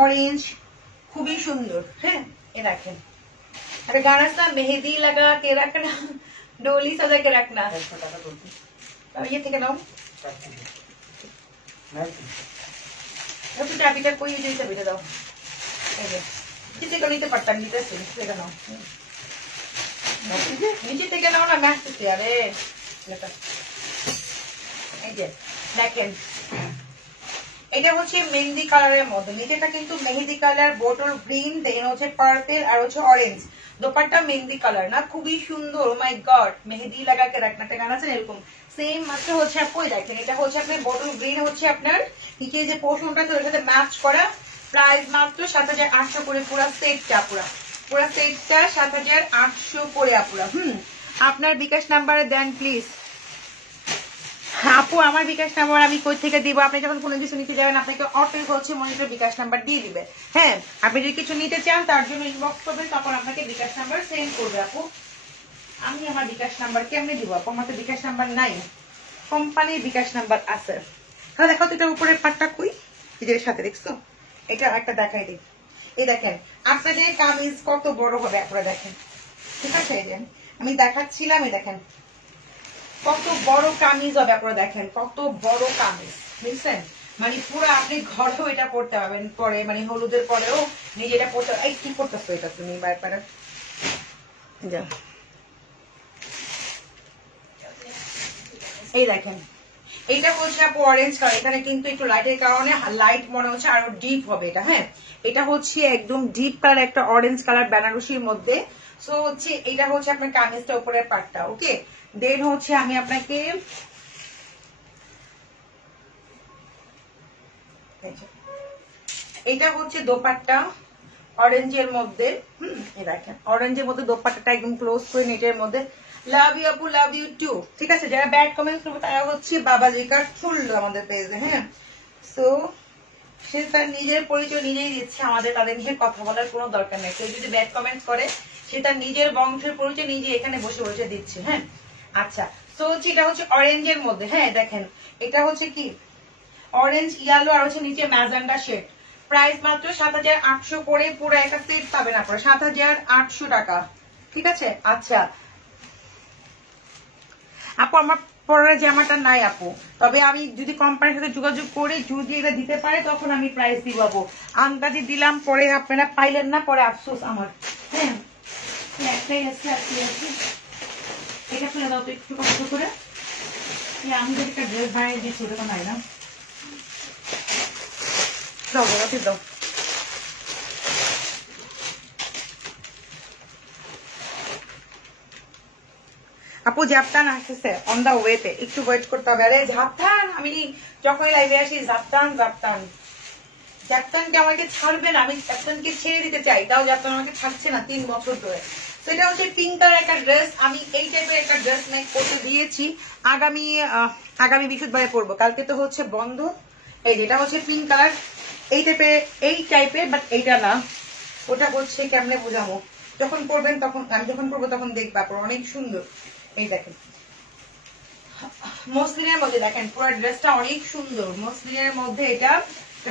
অরেঞ্জ, খুবই সুন্দর। হ্যাঁ, এ দেখেন अरे गाना सा मेहंदी लगा के रखना, डोली सजा के रखना। ये ठीक है ना? চাবিটা কই দিয়ে চাবিটা দাও। নিচে থেকে নিতে পারতাম, নিতেছি সেটা নাও, নিচে থেকে নাও না, ম্যাচ করতে। আরে এই যে দেখেন এটা হচ্ছে মেহেন্দি কালারের মধ্যে, নিচেটা কিন্তু মেহেদি কালার, বোটল গ্রিন, দেন হচ্ছে পার্পেল আর হচ্ছে অরেঞ্জ। দোপাট্টা মেহেন্দি কালার না, খুবই সুন্দর। ও মাই গড, মেহেদি লাগাকে রাখনাটা গান আছে এরকম সেম মাত্র হচ্ছে আপু। দেখেন এটা হচ্ছে আপনার বোটল গ্রিন, হচ্ছে আপনার নিচে যে পোর্শনটা ওর সাথে ম্যাচ করা। প্রাইস মাত্র ৭৮০০ করে, পুরো সেটটা পুরো সেটটা ৭৮০০ করে আপুরা। আপনার বিকাশ নাম্বারে দেন প্লিজ। আপু আমার বিকাশ নাম্বার আমি কই থেকে দিব? আপনি যখন কোনো কিছু নিতে যাবেন আপনাকে অটো হচ্ছে মনিটর বিকাশ নাম্বার দিয়ে দিবে। হ্যাঁ, আপনি যদি কিছু নিতে চান তার জন্য ইনবক্স করবেন, তখন আপনাকে বিকাশ নাম্বার সেন্ড করবে আপু। আমি আমার বিকাশ নাম্বার কেমনে দিব আপু? আমার তো বিকাশ নাম্বার নাই, কোম্পানির বিকাশ নাম্বার আছে। তাহলে দেখো তো এটা উপরের পাটটা কই, এদের সাথে দেখছো? এটা একটা দেখাই দিই। এই দেখেন আপনাদের কামিজ কত বড় হবে আপনারা দেখেন, ঠিক আছে? এই যে আমি দেখাচ্ছিলাম, এই দেখেন কত বড় কামিজ হবে আপনারা দেখেন, কত বড় কামিজ, বুঝছেন? মানে পুরো আপনি ঘরেও এটা পড়তে পারবেন, পরে মানে হলুদের পরেও নিজে এটা পড়তে। এই কি করতেছো এটা তুমি বাইরে? এই দেখেন এইটা হচ্ছে আপু অরেঞ্জ কালার, এখানে কিন্তু একটু লাইটের কারণে লাইট মনে হচ্ছে, আরো ডিপ হবে এটা। হ্যাঁ, এটা হচ্ছে একদম ডিপ কালার একটা অরেঞ্জ কালার বেনারসির মধ্যে। সো হচ্ছে এটা হচ্ছে আপনার কামিজটা উপরের পার্টটা। ওকে, দেন হচ্ছে আমি আপনাকে এটা হচ্ছে দোপাট্টা অরেঞ্জের মধ্যে। এই দেখেন অরেঞ্জের মধ্যে দোপাট্টাটা একদম ক্লোজ করে নেটের মধ্যে। লাভ ইউ আপু, লাভ ইউ টু। ঠিক আছে, যারা ব্যাড কমেন্টস করবে তারা হচ্ছে বাবাজি কার্ড ছুড়লো আমাদের পেজে। হ্যাঁ, সো সে তার নিজের পরিচয় নিজেই দিচ্ছে, আমাদের তাদের নিয়ে কথা বলার কোনো দরকার নেই। কেউ যদি ব্যাড কমেন্টস করে সে তার নিজের বংশের পরিচয় নিজে এখানে বসে বসে দিচ্ছে। হ্যাঁ, আচ্ছা সো হচ্ছে এটা হচ্ছে অরেঞ্জের মধ্যে। হ্যাঁ দেখেন এটা হচ্ছে কি অরেঞ্জ ইয়েলো আর হচ্ছে নিচে ম্যাজেন্ডা শেড। প্রাইস মাত্র ৭৮০০ করে, পুরো একটা সেট পাবেন আপনারা ৭৮০০ টাকা। ঠিক আছে, আচ্ছা আপু আমার পরের জামাটা নাই আপু, তবে আমি যদি কোম্পানির সাথে যোগাযোগ করে যদি এটা দিতে পারে তখন আমি প্রাইস দিব আপু। আন্দাজি দিলাম, পরে আপনারা পাইলেন না, পরে আফসোস আমার। হ্যাঁ, একটাই আছে, এটা ফেলে দাও তো একটু কষ্ট করে। আমি যদি একটা ড্রেস বানিয়ে দিয়েছি ওটা তো নাই না, দাও দাও। আপু ঝাপটান আসতেছে অন দা ওয়েতে, একটু ওয়েট করতে হবে। আরে ঝাপটান, আমি যখন লাইভে আসি ঝাপটানকে আমাকে ছাড়বে না, আমি ঝাপটানকে ছেড়ে দিতে চাই, তাও ঝাপটান আমাকে ছাড়ছে না 3 বছর ধরে। সেটা হচ্ছে পিঙ্ক কালার একটা ড্রেস, আমি এই টাইপের একটা ড্রেস মেক করতে দিয়েছি, আগামী বৃহস্পতিবারে পরবো। কালকে তো হচ্ছে বন্ধ। এই যেটা হচ্ছে পিঙ্ক কালার এই টাইপের, বাট এইটা না, ওটা হচ্ছে কেমনে বোঝাবো, যখন পরবেন তখন, আমি যখন পরবো তখন দেখবা অনেক সুন্দর। এই দেখেন মসলিনের মধ্যে, দেখেন পুরো ড্রেসটা অনেক সুন্দর মসলিনের মধ্যে। এটা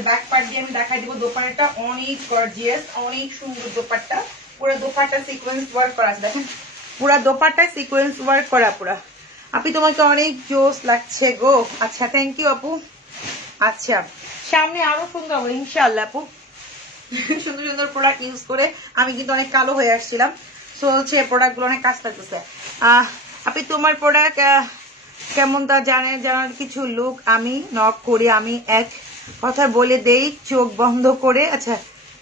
ব্যাক পার্ট দিয়ে আমি দেখাই দিব। দোপাট্টাটা অনেক গর্জিয়াস, অনেক সুন্দর দোপাট্টা। পুরো দোপাট্টা সিকোয়েন্স ওয়ার্ক করা আছে, দেখেন পুরো দোপাট্টা সিকোয়েন্স ওয়ার্ক করা পুরা। আপনি তোমাকে অনেক জোস লাগছে গো। আচ্ছা থ্যাংক ইউ আপু। আচ্ছা সামনে আরো সুন্দর হবে ইনশাআল্লাহ আপু, সুন্দর সুন্দর প্রোডাক্ট ইউজ করে। আমি কিন্তু অনেক কালো হয়ে আসছিলাম, সো হচ্ছে প্রোডাক্ট গুলো অনেক কাজ লাগতেছে। আপনি তোমার প্রোডাক্ট কেমন তা জানার কিছু লুক আমি নক করি, আমি এক কথা বলে দেই চোখ বন্ধ করে। আচ্ছা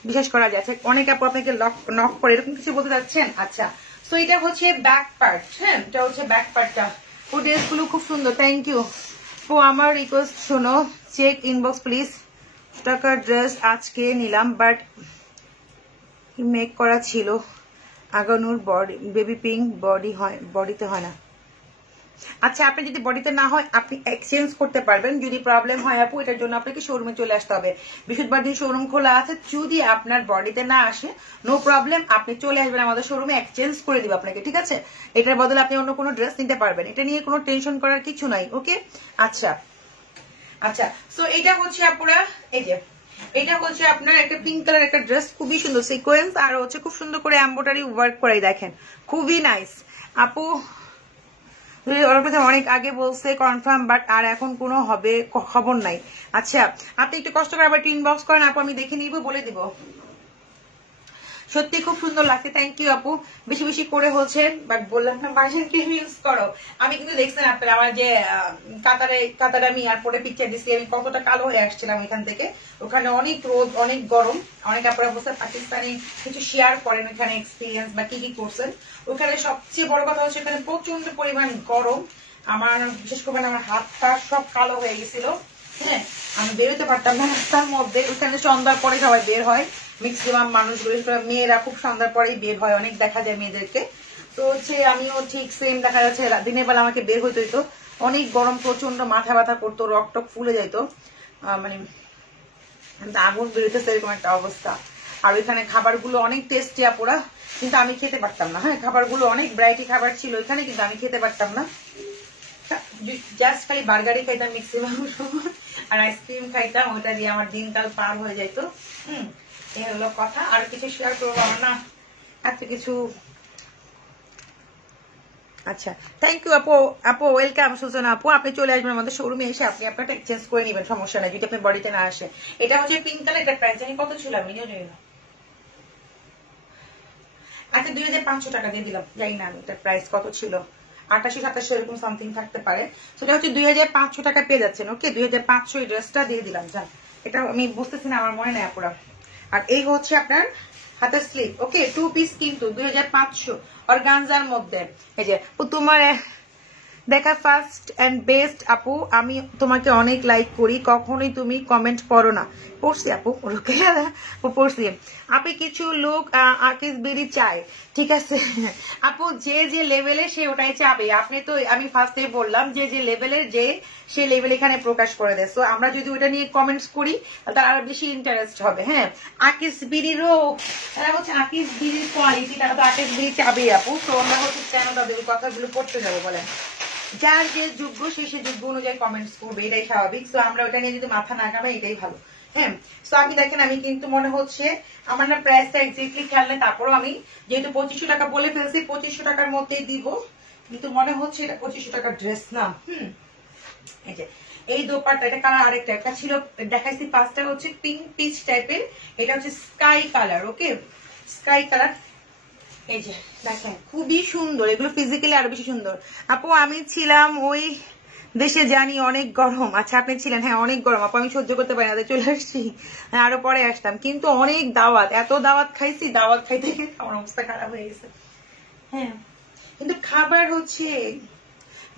বিশ্বাস করা যাচ্ছে অনেক আপু আপনাকে নক করে, এরকম কিছু বলতে যাচ্ছেন? আচ্ছা সো এটা হচ্ছে ব্যাক পার্ট। হ্যাঁ, এটা হচ্ছে ব্যাক পার্টটা। ও ড্রেসগুলো খুব সুন্দর, থ্যাংক ইউ। তো আমার রিকোয়েস্ট শোনো, চেক ইনবক্স প্লিজ। টাকার ড্রেস আজকে নিলাম, বাট মেক করা ছিল। Aganoor body baby pink body হয়, বডিতে হয় না। আচ্ছা, আপনি যদি বডিতে না হয় আপনি এক্সচেঞ্জ করতে পারবেন। যদি প্রবলেম হয় আপু, এটার জন্য আপনাকে শোরুমে চলে আসতে হবে। বৃহস্পতিবার দিন শোরুম খোলা আছে। যদি আপনার বডিতে না আসে, নো প্রবলেম, আপনি চলে আসবেন আমাদের শোরুমে, এক্সচেঞ্জ করে দিব আপনাকে, ঠিক আছে? এটার বদলে আপনি অন্য কোনো ড্রেস নিতে পারবেন। এটা নিয়ে কোনো টেনশন করার কিছু নাই, ওকে? আচ্ছা আচ্ছা, সো এটা হচ্ছে আপুরা, এই যে এটা হচ্ছে আপনার একটা পিঙ্ক কালার একটা ড্রেস, খুবই সুন্দর সিকোয়েন্স আর হচ্ছে খুব সুন্দর করে এমব্রয়ডারি ওয়ার্ক করাই, দেখেন খুবই নাইস। আপু ওর কথা অনেক আগে বলছে কনফার্ম, বাট আর এখন কোনো হবে খবর নাই। আচ্ছা, আপনি একটু কষ্ট করে আবার ইনবক্স করেন আপু, আমি দেখে নিব, বলে দিব। সত্যি খুব সুন্দর লাগছে, থ্যাংক ইউ আপু। বেশি বেশি করে হচ্ছে, বাট বললাম না ভার্সন ক্রিম ইউজ করো। আমি কিন্তু দেখছেন আপনারা আমার যে কাতারে আমি এয়ারপোর্টে পিকচার দিচ্ছি, আমি কতটা কালো হয়ে আসছিলাম এখান থেকে। ওখানে অনেক রোদ, অনেক গরম। অনেক আপনারা বলছেন পাকিস্তানি কিছু শেয়ার করেন ওখানে এক্সপিরিয়েন্স বা কি কি করছেন। ওখানে সবচেয়ে বড় কথা হচ্ছে ওখানে প্রচন্ড পরিমাণ গরম। আমার বিশেষ করে আমার হাত পা সব কালো হয়ে গেছিল। হ্যাঁ, আমি বেরোতে পারতাম না রাস্তার মধ্যে। ওখানে সন্ধ্যার পরে সবাই বের হয়, ম্যাক্সিমাম মানুষগুলো, মেয়েরা খুব সন্ধ্যার পরেই বের হয়, অনেক দেখা যায় মেয়েদেরকে। তো হচ্ছে আমিও ঠিক সেম দেখা যাচ্ছে, দিনের বেলা আমাকে বের হইতে হইতো। অনেক গরম, প্রচন্ড মাথা ব্যথা করতো, রক্ত ফুলে যাইতো, মানে আগুন বেরোতেছে এরকম একটা অবস্থা। আর ওইখানে খাবারগুলো অনেক টেস্টি আপুরা, কিন্তু আমি খেতে পারতাম না। হ্যাঁ, খাবারগুলো অনেক ভ্যারাইটি খাবার ছিল ওইখানে, কিন্তু আমি খেতে পারতাম না। জাস্ট খালি বার্গারই খাইতাম ম্যাক্সিমাম সময়, আর আইসক্রিম খাইতাম, ওইটা দিয়ে আমার দিনকাল পার হয়ে যেত। এই হলো কথা, আর কিছু শেয়ার করবো না, এত কিছু। আচ্ছা, থ্যাংক ইউ আপু। আপু ওয়েলকাম সুজনা আপু, আপনি চলে আসবেন আমাদের শোরুমে, এসে আপনি আপনারটা এক্সচেঞ্জ করে নেবেন, সমস্যা নাই, যদি আপনি বডিতে না আসে। এটা হচ্ছে পিঙ্ক কালার, এটা প্রাইস জানি কত ছিল, আমি জানি না। আচ্ছা, 2500 টাকা দিয়ে দিলাম, জানি না আমি এটার প্রাইস কত ছিল, 88-87 এরকম সামথিং থাকতে পারে। সেটা হচ্ছে 2500 টাকা পেয়ে যাচ্ছেন, ওকে? 2500 এই ড্রেসটা দিয়ে দিলাম, যান। এটা আমি বুঝতেছি না, আমার মনে নেই আপুরা। আর এই হচ্ছে আপনার হাতের স্লিপ, ওকে? 2 পিস কিন্তু 2500 অর্গানজার মধ্যে। এই যে তোমার দেখা ফার্স্ট এন্ড বেস্ট আপু, আমি তোমাকে অনেক লাইক করি, কখনোই তুমি কমেন্ট করো না। পড়ছি আপু, পড়ছি। আপনি কিছু লোক আকিস বিড়ি চায়, ঠিক আছে আপু, যে যে লেভেলে সে ওটাই চাবে। আপনি তো, আমি ফার্স্টে বললাম যে যে লেভেলের যে সে লেভেল এখানে প্রকাশ করে দেয়। সো আমরা যদি ওটা নিয়ে কমেন্টস করি তার আরো বেশি ইন্টারেস্ট হবে। হ্যাঁ, আকিস বিড়িরও, তারা হচ্ছে আকিস বিড়ির কোয়ালিটি, তারা তো আকিস বিড়ি চাবে আপু। তো আমরা হচ্ছে কেন তাদের কথাগুলো পড়তে যাবো বলেন? যার যে যোগ্য সে যোগ্য অনুযায়ী কমেন্টস করবে, এটাই স্বাভাবিক। তো আমরা ওটা নিয়ে যদি মাথা না ঘামাই, এটাই ভালো। হ্যাঁ, তো আমি দেখেন, আমি কিন্তু মনে হচ্ছে আমার না প্রাইসটা এক্স্যাক্টলি খেয়াল নেই, তারপরও আমি যেহেতু 2500 টাকা বলে ফেলছি, 2500 টাকার মধ্যেই দিব, কিন্তু মনে হচ্ছে এটা 2500 টাকার ড্রেস না। এই যে এই দোপাট্টা, এটা কালার আরেকটা, একটা ছিল দেখাইছি পাঁচটা, হচ্ছে পিঙ্ক পিচ টাইপের, এটা হচ্ছে sky colour, okay? Sky colour. এই যে দেখেন খুবই সুন্দর, এগুলো ফিজিক্যালি আরো বেশি সুন্দর। আপু আমি ছিলাম ওই দেশে, জানি অনেক গরম। আচ্ছা, আপনি ছিলেন? হ্যাঁ, অনেক গরম আপু, আমি সহ্য করতে পারি না, চলে আসছি। হ্যাঁ, আরো পরে আসতাম, কিন্তু অনেক দাওয়াত, এত দাওয়াত খাইছি, দাওয়াত খাইতে খেতে আমার অবস্থা খারাপ হয়ে গেছে। হ্যাঁ, কিন্তু খাবার হচ্ছে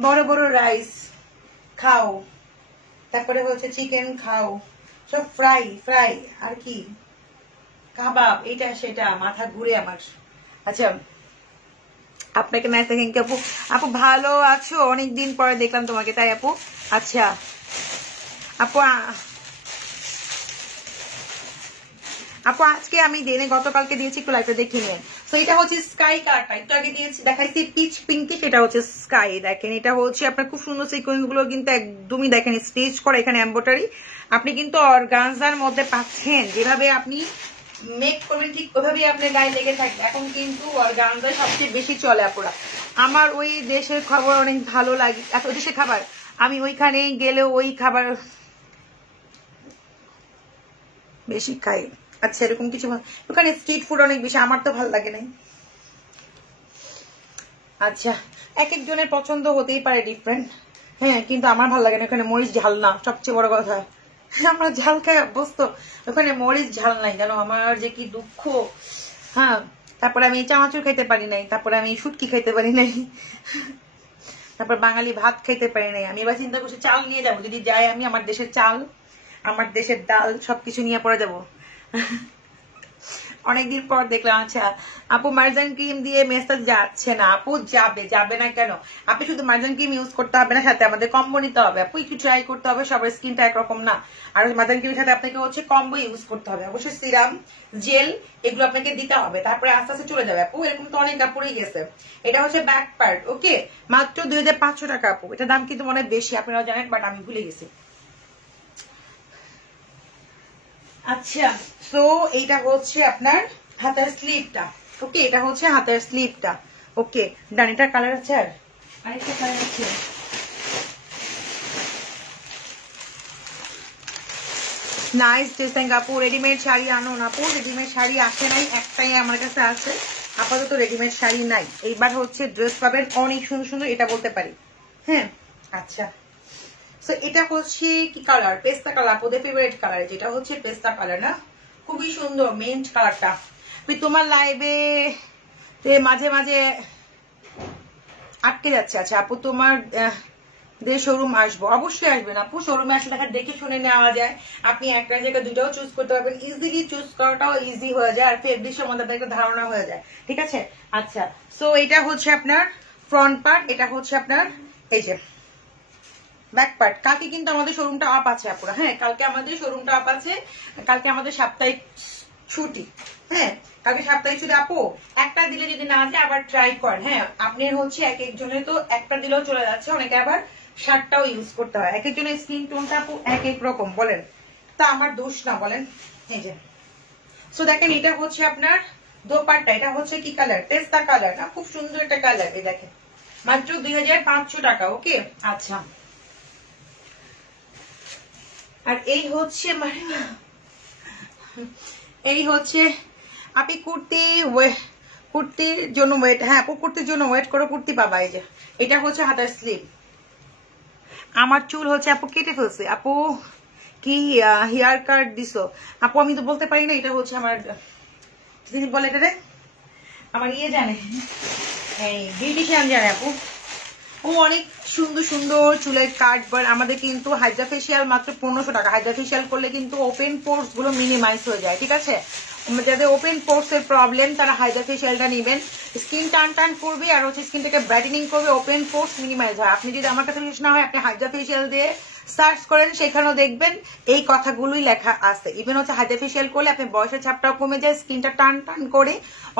বড় বড় রাইস খাও, তারপরে হচ্ছে চিকেন খাও, সব ফ্রাই ফ্রাই, আর কি কাবাব, এটা সেটা, মাথা ঘুরে আমার। আচ্ছা, আপনাকে নাইস দেখেন কি আপু? আপু ভালো আছো? অনেকদিন পরে দেখলাম তোমাকে, তাই আপু? আচ্ছা আপু, আপু আজকে আমি দেনে গতকালকে দিয়েছি, একটু লাইভে দেখে নিন। তো এটা হচ্ছে স্কাই কালারটা, একটু আগে দিয়েছি দেখাইছি পিচ পিঙ্কি, সেটা হচ্ছে স্কাই। দেখেন এটা হচ্ছে আপনার খুব সুন্দর সিকোয়েন্স গুলো কিন্তু একদমই দেখেন স্টিচ করা, এখানে এমব্রয়ডারি। আপনি কিন্তু অর্গানজার মধ্যে পাচ্ছেন, যেভাবে আপনি মেক করবেন ঠিক ওইভাবেই আপনার গায়ে লেগে থাকবে। এখন কিন্তু অর্গানজা সবচেয়ে বেশি চলে আপুরা। আমার ওই দেশের খবর অনেক ভালো লাগে, এত দেশের খাবার আমি ওইখানে গেলেও ওই খাবার বেশি খাই। আচ্ছা, এরকম কিছু ওখানে স্ট্রিট ফুড অনেক বেশি, আমার তো ভালো লাগে নাই। আচ্ছা, এক একজনের পছন্দ হতেই পারে ডিফারেন্ট। হ্যাঁ, কিন্তু আমার ভালো লাগে না, ওখানে মরিচ ঝাল না, সবচেয়ে বড় কথা। আমরা ঝাল খাই অভ্যস্ত, ওখানে মরিচ ঝাল নাই, জানো আমার যে কি দুঃখ। হ্যাঁ, তারপরে আমি চানাচুর খাইতে পারি নাই, তারপরে আমি শুটকি খাইতে পারি নাই, তারপর বাঙালি ভাত খাইতে পারি নাই। আমি এবার চিন্তা করছি চাল নিয়ে যাবো, যদি যাই আমি আমার দেশের চাল আমার দেশের ডাল সবকিছু নিয়ে পরে যাবো। অনেকদিন পর দেখলাম। আচ্ছা আপু মার্জান ক্রিম দিয়ে মেসেজ যাচ্ছে না। আপু যাবে না কেন? আপনি শুধু মার্জান ক্রিম ইউজ করতে হবে না, সাথে আমাদের কম্বো নিতে হবে। আপু একটু ট্রাই করতে হবে, সবার স্কিনটা একরকম না। আর মার্জান ক্রিমের সাথে আপনাকে হচ্ছে কম্বো ইউজ করতে হবে। অবশ্যই সিরাম, জেল এগুলো আপনাকে দিতে হবে, তারপরে আস্তে আস্তে চলে যাবে। আপু এরকম তো অনেক কাপড়ই গেছে। এটা হচ্ছে ব্যাক পার্ট, ওকে, মাত্র 2500 টাকা আপু। এটা দাম কিন্তু অনেক বেশি, আপনারা জানেন, বাট আমি ভুলে গেছি। আচ্ছা সো এইটা হচ্ছে আপনার হাতের স্লিভটা, ওকে, এটা হচ্ছে হাতের স্লিভটা, ওকে। ডানিটার কালার আছে, আর আরেকটা কালার আছে। নাইস ড্রেসিং আপু। রেডিমেড শাড়ি আনো না আপু, রেডিমেড শাড়ি আসে নাই, একটাই আমার কাছে আছে আপাতত, রেডিমেড শাড়ি নাই। এইবার হচ্ছে ড্রেস পাবেন অনেক সুন্দর সুন্দর, এটা বলতে পারি। হ্যাঁ আচ্ছা, সো এটা হচ্ছে কি কালার? পেস্তা কালার, আপনাদের ফেভারিট কালার, যেটা হচ্ছে পেস্তা কালার না, খুবই সুন্দর মেন্ট কালারটা। আমি তোমার লাইভে মাঝে মাঝে আটকে যাচ্ছে। আচ্ছা আপু তোমার শোরুম আসবো, অবশ্যই আসবেন আপু। শোরুমে আসলে দেখে শুনে নেওয়া যায়, আপনি একটা জায়গায় দুটাও চুজ করতে পারবেন, ইজিলি চুজ করাটাও ইজি হয়ে যায়, আর ফেব্রিক সম্বন্ধে আপনার একটা ধারণা হয়ে যায়, ঠিক আছে। আচ্ছা সো এটা হচ্ছে আপনার ফ্রন্ট পার্ট, এটা হচ্ছে আপনার এই যে ব্যাক পার্ট। কালকে কিন্তু আমাদের শোরুমটা আপ আছে আপুরা, হ্যাঁ কালকে আমাদের শোরুমটা আপ আছে, কালকে আমাদের সাপ্তাহিক ছুটি। হ্যাঁ কালকে সাপ্তাহিক ছুটি আপু, একটা দিলে যদি না যায় আবার ট্রাই করেন। হ্যাঁ আপনি হচ্ছে এক একজনের তো একটা দিলেও চলে যাচ্ছে, অনেকে আবার শার্টটাও ইউজ করতে হয়, এক একজনের স্কিন টোনটা আপু এক এক রকম, বলেন তা আমার দোষ না, বলেন। এই যে সো দেখেন এটা হচ্ছে আপনার দোপাট্টা, এটা হচ্ছে কি কালার? পেস্তা কালার না, খুব সুন্দর একটা কালার। এই দেখেন মাত্র 2500 টাকা, ওকে। আচ্ছা আর এই হচ্ছে মানে এই হচ্ছে আপনি কুর্তির জন্য ওয়েট, হ্যাঁ আপু কুর্তির জন্য ওয়েট করো, কুর্তি পাবা। এই যে এটা হচ্ছে হাতের স্লিভ। আমার চুল হচ্ছে আপু কেটে ফেলছে। আপু কি হেয়ার কাট দিছো? আপু আমি তো বলতে পারি না, এটা হচ্ছে আমার যিনি বলে এটা রে, আমার ইয়ে জানে, এই বিউটিশিয়ান জানে আপু। ও অনেক সুন্দর সুন্দর চুলের কাট। বাট আমাদের কিন্তু হাইড্রা ফেসিয়াল মাত্র 1500 টাকা। হাইড্রা ফেসিয়াল করলে কিন্তু ওপেন পোর্স গুলো মিনিমাইজ হয়ে যায়, ঠিক আছে। যাদের ওপেন পোর্স এর প্রবলেম তারা হাইড্রা ফেসিয়ালটা নেবেন, স্কিন টান করবে আর হচ্ছে স্কিনটাকে ব্রাইটেনিং করবে, ওপেন পোর্স মিনিমাইজ হয়। আপনি যদি আমার কাছে বিশ্বাস না হয় আপনি হাইড্রা ফেসিয়াল দিয়ে সার্চ করেন, সেখানেও দেখবেন এই কথাগুলোই লেখা আছে। ইভেন হচ্ছে হাইড্রা ফেসিয়াল করলে আপনার বয়সের ছাপটাও কমে যায়, স্কিনটা টান করে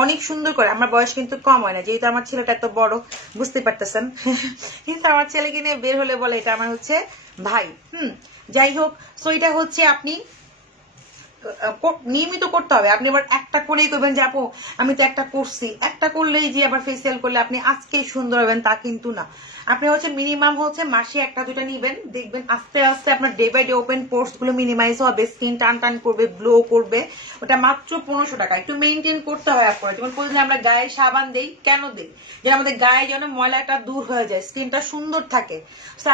অনেক সুন্দর করে। আমার বয়স কিন্তু কম হয় না, যেহেতু আমার ছেলেটা এত বড়, বুঝতে পারতেছেন। কিন্তু আমার ছেলেকে নিয়ে বের হলে বলে এটা আমার হচ্ছে ভাই। যাই হোক, সো এটা হচ্ছে আপনি নিয়মিত করতে হবে। আপনি আবার একটা করেই করবেন যে আপু আমি তো একটা করছি, একটা করলেই যে আবার ফেসিয়াল করলে আপনি আজকেই সুন্দর হবেন তা কিন্তু না। আপনি হচ্ছে মিনিমাম হচ্ছে মাসে একটা দুটা নিবেন, দেখবেন আস্তে আস্তে আপনার day by day open pores গুলো মিনিমাইজ হবে, স্কিন টান করবে, গ্লো করবে। ওটা মাত্র 1500 টাকা। একটু মেনটেন করতে হয় আপনার। যেমন প্রতিদিন আমরা গায়ে সাবান দেই, কেন দেই? যেন আমাদের গায়ে যেন ময়লাটা দূর হয়ে যায়, স্কিনটা সুন্দর থাকে।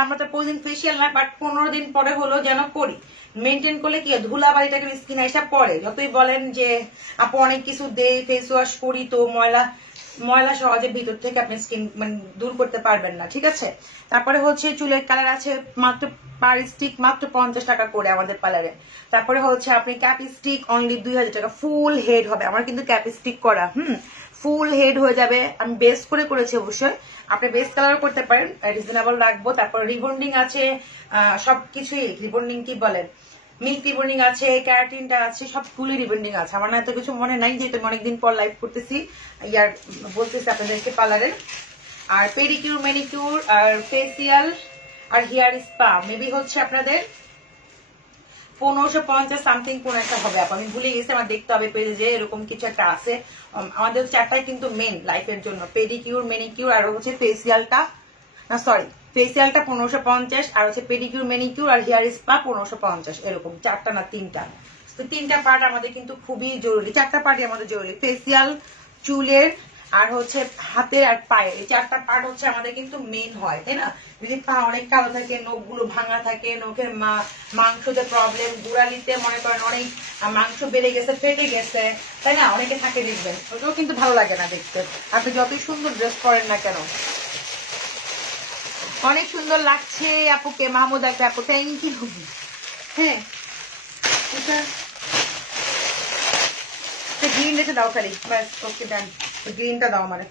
আমরা তো প্রতিদিন ফেসিয়াল না, বাট 15 দিন পরে হলো যেন করি। মেনটেন করলে কি ধুলা বাড়িটাকে স্কিন এসে পড়ে। যতই বলেন যে আপু অনেক কিছু দেই, ফেস ওয়াশ করি, তো ময়লা সহজে ভিতর থেকে আপনি স্কিন মানে দূর করতে পারবেন না, ঠিক আছে। তারপরে হচ্ছে চুলের কালার আছে মাত্র পার স্টিক মাত্র 50 টাকা করে আমাদের পার্লারে। তারপরে হচ্ছে আপনি ক্যাপ স্টিক অনলি 2000 টাকা। ফুল হেড হবে, আমার কিন্তু ক্যাপ স্টিক করা, ফুল হেড হয়ে যাবে। আমি বেস করে করেছি অবশ্যই, আপনি বেস কালারও করতে পারেন, রিজনেবল রাখবো। তারপর রিবন্ডিং আছে, সবকিছুই রিবন্ডিং কি বলেন, মিল্ক রিবন্ডিং আছে, ক্যারাটিনটা আছে, সবগুলো রিবন্ডিং আছে। আমার না এত কিছু মনে নাই, যেহেতু আমি অনেকদিন পর লাইভ করতেছি, ইয়ার বলতেছি আপনাদেরকে পার্লারের। আর পেডিকিউর, ম্যানিকিউর, আর ফেসিয়াল আর হেয়ার স্পা মেবি হচ্ছে আপনাদের 1550 সামথিং কোন একটা হবে। আমি ভুলে গেছি, আমার দেখতে হবে পেজে, এরকম কিছু একটা আছে। আমাদের চারটাই কিন্তু মেন লাইফের জন্য, পেডিকিউর, ম্যানিকিউর আর হচ্ছে ফেসিয়ালটা, না সরি ফেসিয়ালটা 1550, আর হচ্ছে পেডিকিউর, ম্যানিকিউর আর হেয়ার স্পা 1550, এরকম চারটা না তিনটা। তো তিনটা পার্ট আমাদের কিন্তু খুবই জরুরি, চারটা পার্টই আমাদের জরুরি। ফেসিয়াল, চুলের আর হচ্ছে হাতের আর পায়ের, এই চারটা পার্ট হচ্ছে আমাদের কিন্তু মেন হয়, তাই না। যদি পা অনেক কালো থাকে, নখগুলো ভাঙা থাকে, নখের মাংসতে প্রবলেম, গোড়ালিতে মনে করেন অনেক মাংস বেড়ে গেছে, ফেটে গেছে, তাই না, অনেকে থাকে দেখবেন, ওটাও কিন্তু ভালো লাগে না দেখতে, আপনি যতই সুন্দর ড্রেস করেন না কেন। অনেক সুন্দর লাগছে আপুকে, মাহমুদ একটা আপু, থ্যাংক ইউ। হ্যাঁ গ্রিন রেখে দাও খালি, ব্যাস ওকে ডান। গ্রিনটা দাও আমারে,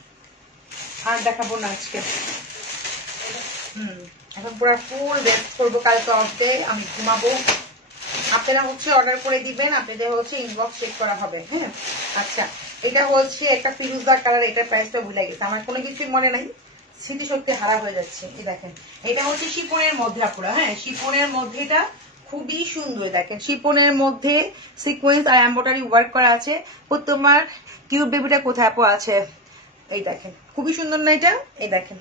আর দেখাবো না আজকে। এখন পুরো ফুল রেস্ট করবো, কালকে অফ ডে, আমি ঘুমাবো। আপনারা হচ্ছে অর্ডার করে দিবেন, আপনাদের হচ্ছে ইনবক্স চেক করা হবে। হ্যাঁ আচ্ছা, এটা হচ্ছে একটা ফিরোজা কালার, এটার প্রাইসটা ভুলে গেছে, আমার কোনো কিছুই মনে নাই, স্মৃতিশক্তি হারা হয়ে যাচ্ছে। এই দেখেন, এটা হচ্ছে শিফনের মধ্যে আপুরা, হ্যাঁ শিফনের মধ্যে, এটা খুবই সুন্দর। দেখেন শিফনের মধ্যে সিকোয়েন্স আর এমব্রয়ডারি ওয়ার্ক করা আছে। তোমার কিউব বেবিটা কোথায় আপু আছে? এই দেখেন খুবই সুন্দর না এটা? এই দেখেন,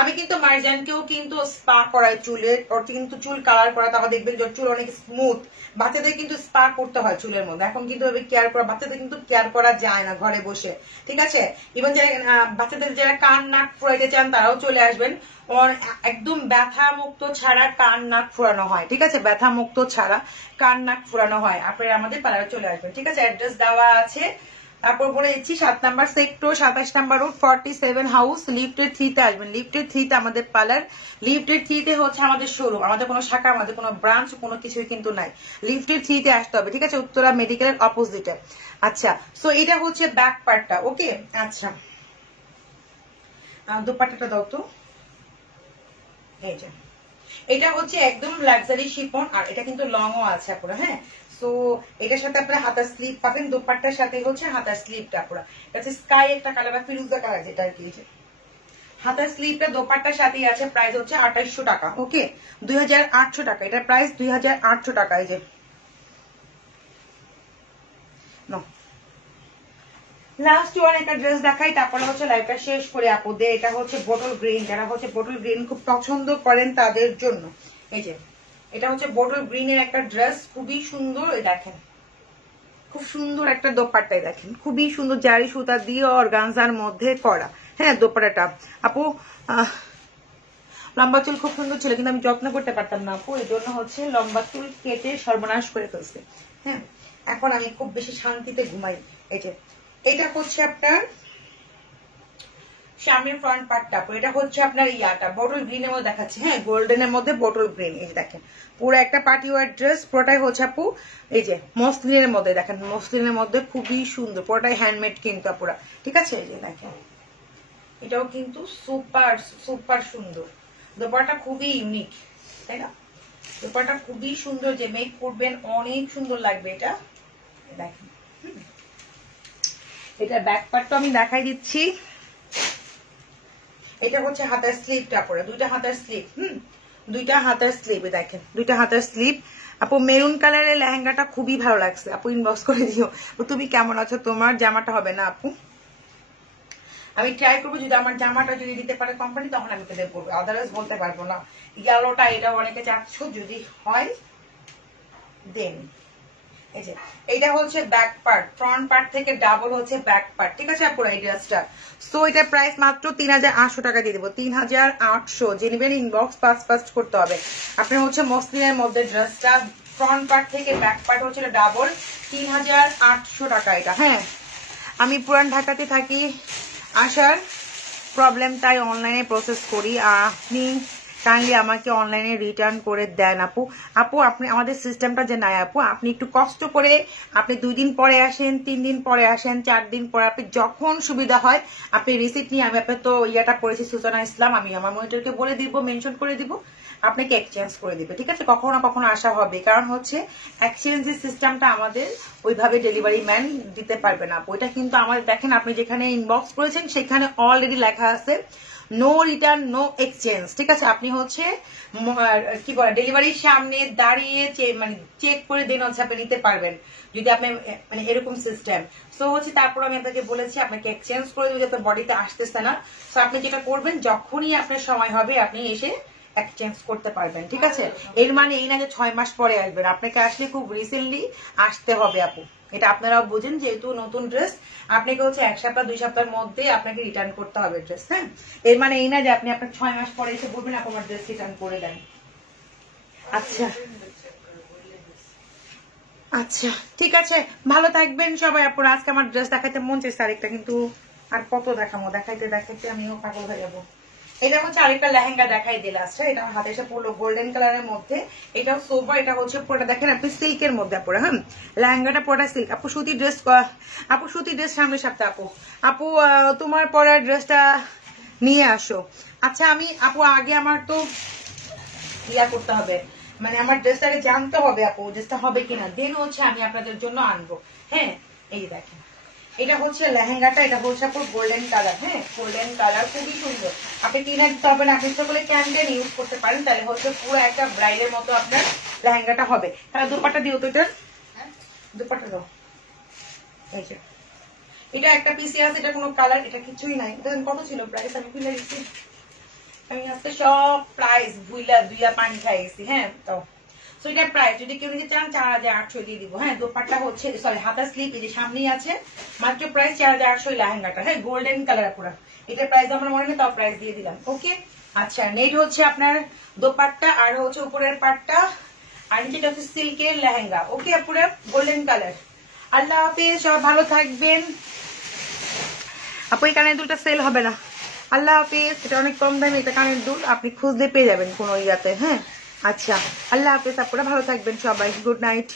আমি কিন্তু মার্জানকেও কিন্তু স্পা করাই চুলের, ওর কিন্তু চুল কালার করা, তাহলে দেখবেন যে চুল অনেক স্মুথ। বাচ্চাদের কিন্তু স্পা করতে হয় চুলের মধ্যে, এখন কিন্তু কেয়ার করা, বাচ্চাদের কিন্তু কেয়ার করা যায় না ঘরে বসে, ঠিক আছে? ইভেন যারা বাচ্চাদের যারা কান নাক ফুরাইতে চান তারাও চলে আসবেন, ওর একদম ব্যথা মুক্ত ছাড়া কান নাক ফুরানো হয়, ঠিক আছে? ব্যথা মুক্ত ছাড়া কান নাক ফুরানো হয়, আপনারা আমাদের পার্লারে চলে আসবেন, ঠিক আছে? অ্যাড্রেস দেওয়া আছে। তারপর বলে দিচ্ছি 7 number sector, 27 number road, 47 house, লিফটের 3-তে আসবেন। লিফটের 3-তে আমাদের পার্লার, লিফটের 3-তে হচ্ছে আমাদের শোরুম, আমাদের কোনো শাখা, আমাদের কোনো ব্রাঞ্চ, কোনো কিছুই কিন্তু নাই। লিফটের 3-তে আসতে হবে, ঠিক আছে? উত্তরা মেডিকেলের অপোজিটে। আচ্ছা, সো এটা হচ্ছে ব্যাক পার্টটা, ওকে? আচ্ছা, দোপাট্টাটা দাও তো। এই যে এটা হচ্ছে একদম লাক্সারি শিফন, আর এটা কিন্তু লংও আছে আপনারা, হ্যাঁ? সো এটার সাথে আপনারা হাতার স্লিপ পাবেন, দোপাট্টার সাথে হচ্ছে হাতার স্লিপটা আপনারা, এটা হচ্ছে স্কাই একটা কালার বা ফিরোজা কালার যেটা আর কি। হাতার স্লিপটা দোপাট্টার সাথেই আছে, প্রাইস হচ্ছে 2800 টাকা, ওকে? 2800 টাকা, এটার প্রাইস 2800 টাকা। এই যে লাস্ট ওয়ান একটা ড্রেস দেখাই, তারপরে হচ্ছে লাইভটা শেষ করে আপুদের। এটা হচ্ছে বোটল গ্রিন, যারা হচ্ছে বোটল গ্রিন খুব পছন্দ করেন তাদের জন্য। এই যে এটা হচ্ছে বোটল গ্রিনের একটা ড্রেস, খুবই সুন্দর। দেখেন খুব সুন্দর একটা দোপাট্টাই, দেখেন খুবই সুন্দর, জারি সুতা দিয়ে অর্গানজার মধ্যে করা, হ্যাঁ দোপাট্টাটা। আপু লম্বা চুল খুব সুন্দর ছিল, কিন্তু আমি যত্ন করতে পারতাম না আপু, এই জন্য হচ্ছে লম্বা চুল কেটে সর্বনাশ করে ফেলছে। হ্যাঁ, এখন আমি খুব বেশি শান্তিতে ঘুমাই। এই যে এটা হচ্ছে আপনার সামনের ফ্রন্ট পার্টটা, এটা হচ্ছে আপনার ইয়াটা বটল গ্রিনের মধ্যে দেখাচ্ছে, হ্যাঁ গোল্ডেনের মধ্যে বটল গ্রিন। এই দেখেন পুরো একটা পার্টি ওয়ার ড্রেস, পুরোটাই হচ্ছে আপু এই যে মসলিনের মধ্যে, দেখেন মসলিনের মধ্যে খুবই সুন্দর, পুরোটাই হ্যান্ডমেড কিন্তু পুরা, ঠিক আছে? এই যে দেখেন এটাও কিন্তু সুপার সুপার সুন্দর, দোপাট্টা খুবই ইউনিক, তাই না? দোপাট্টা খুবই সুন্দর, যে মেক করবেন অনেক সুন্দর লাগবে এটা। দেখেন এটা ব্যাক পার্টটা আমি দেখাই দিচ্ছি। এটা হচ্ছে হাতার স্লিপটা পরে, দুইটা হাতার স্লিপ, দুইটা হাতার স্লিপ, দেখেন দুইটা হাতার স্লিপ। আপু মেরুন কালারের লেহেঙ্গাটা খুবই ভালো লাগছে, আপু ইনবক্স করে দিও তুমি কেমন আছো, তোমার জামাটা হবে না আপু? আমি ট্রাই করবো, যদি আমার জামাটা যদি দিতে পারে কোম্পানি তখন আমি দেবো, আদারওয়াইজ বলতে পারবো না। ইয়েলোটা এটা অনেকে চাচ্ছ, যদি হয় দেন। এই যে এইটা হচ্ছে ব্যাক পার্ট, ফ্রন্ট পার্ট থেকে ডাবল হচ্ছে ব্যাক পার্ট, ঠিক আছে আপুরা এই ড্রেসটা। সো এটার প্রাইস মাত্র 3800 টাকা দিয়ে দেবো, 3800। যে নেবেন ইনবক্স ফাস্ট করতে হবে। আপনার হচ্ছে মসলিনের মধ্যে ড্রেসটা, ফ্রন্ট পার্ট থেকে ব্যাক পার্ট হচ্ছে ডাবল, 3800 টাকা এটা। হ্যাঁ, আমি পুরান ঢাকাতে থাকি, আসার প্রবলেম, তাই অনলাইনে প্রসেস করি, আপনি কাইন্ডলি আমাকে অনলাইনে রিটার্ন করে দেন আপু। আপু আপনি আমাদের সিস্টেমটা যে নাই আপু, আপনি একটু কষ্ট করে আপনি 2 দিন পরে আসেন, 3 দিন পরে আসেন, 4 দিন পরে, আপনি যখন সুবিধা হয় আপনি রিসিপ্ট নিয়ে, আমি আপনার তো ইয়েটা করেছি সুজানা ইসলাম, আমি আমার মনিটরকে বলে দিব, মেনশন করে দিব, আপনাকে এক্সচেঞ্জ করে দিবে, ঠিক আছে? কখনো না কখনো আসা হবে, কারণ হচ্ছে এক্সচেঞ্জের সিস্টেমটা আমাদের ওইভাবে ডেলিভারি ম্যান দিতে পারবে না আপু। এটা কিন্তু আমাদের দেখেন, আপনি যেখানে ইনবক্স করেছেন সেখানে অলরেডি লেখা আছে নো রিটার্ন নো এক্সচেঞ্জ, ঠিক আছে? আপনি হচ্ছে কি বলে ডেলিভারির সামনে দাঁড়িয়ে মানে চেক করে দেন হচ্ছে আপনি নিতে পারবেন, যদি আপনি মানে এরকম সিস্টেম। সো হচ্ছে তারপর আমি আপনাকে বলেছি আপনাকে এক্সচেঞ্জ করে দেবো, আপনার বডিতে আসতেছে না। সো আপনি যেটা করবেন, যখনই আপনার সময় হবে আপনি এসে এক্সচেঞ্জ করতে পারবেন, ঠিক আছে? এর মানে এই না যে 6 মাস পরে আসবেন, আপনাকে আসলে খুব রিসেন্টলি আসতে হবে আপু, এটা আপনারাও বুঝেন, যেহেতু নতুন ড্রেস আপনাকে হচ্ছে 1 সপ্তাহ 2 সপ্তাহের মধ্যে আপনাকে রিটার্ন করতে হবে ড্রেস। হ্যাঁ, এর মানে এই না যে আপনি আপনার 6 মাস পরে এসে বলবেন আপু আমার ড্রেস রিটার্ন করে দেন। আচ্ছা আচ্ছা, ঠিক আছে, ভালো থাকবেন সবাই আপুরা। আজকে আমার ড্রেস দেখাইতে মন চাইছে আরেকটা, কিন্তু আর কত দেখাবো, দেখাইতে দেখাইতে আমিও পাগল হয়ে যাবো। এটা হচ্ছে আরেকটা লেহেঙ্গা দেখাই দিলে আসছে, এটা হাতে এসে পড়লো গোল্ডেন কালারের মধ্যে, এটাও সোফা, এটা হচ্ছে পুরোটা দেখেন আপনি সিল্কের মধ্যে পড়ে। হ্যাঁ, লেহেঙ্গাটা পুরোটা সিল্ক। আপু সুতি ড্রেস, আপু সুতি ড্রেস সামনের সপ্তাহে আপু, আপু তোমার পরার ড্রেসটা নিয়ে আসো। আচ্ছা আমি আপু আগে আমার তো ইয়া করতে হবে, মানে আমার ড্রেসটাকে জানতে হবে আপু ড্রেসটা হবে কিনা, দেন হচ্ছে আমি আপনাদের জন্য আনবো। হ্যাঁ এই দেখেন এটা হচ্ছে লেহেঙ্গাটা, এটা হচ্ছে আপনার গোল্ডেন কালার। হ্যাঁ গোল্ডেন কালার খুবই সুন্দর, আপনি কিনা দিতে হবে না, আপনি সকলে ক্যান্ডেল ইউজ করতে পারেন, তাহলে হচ্ছে পুরো একটা ব্রাইডের মতো আপনার লেহেঙ্গাটা হবে। তাহলে দুপাট্টা দিও তো, এটার দুপাট্টা দাও। এই যে এটা একটা পিসি আছে, এটা কোনো কালার, এটা কিছুই নাই। কত ছিল প্রাইস আমি ভুলে গেছি, আমি আজকে সব প্রাইস দুইয়া পানি খাইছি। হ্যাঁ তো এটা প্রাইস যদি কেউ নিতে চান 4800 দিয়ে দিব। হ্যাঁ দোপাট্টা হচ্ছে সরি হাতা স্লিপ এই যে সামনেই আছে, মাত্র প্রাইস 4800 লেহেঙ্গাটা। হ্যাঁ গোল্ডেন কালার পুরো, এটার প্রাইস আমার মনে নেই, তাও প্রাইস দিয়ে দিলাম। ওকে আচ্ছা নেট হচ্ছে আপনার দোপাট্টা, আর হচ্ছে উপরের পাটটা, আর নিচেটা হচ্ছে সিল্কের লেহেঙ্গা। ওকে পুরো গোল্ডেন কালার। আল্লাহ হাফেজ, সবাই ভালো থাকবেন। আপু এই কানের দুলটা সেল হবে না। আল্লাহ হাফিজ, এটা অনেক কম দামে, এটা কানের দুল আপনি খুঁজতে পেয়ে যাবেন কোনো ইয়াতে। হ্যাঁ আচ্ছা আল্লাহ হাফিজ, আপনারা ভালো থাকবেন সবাই, গুড নাইট।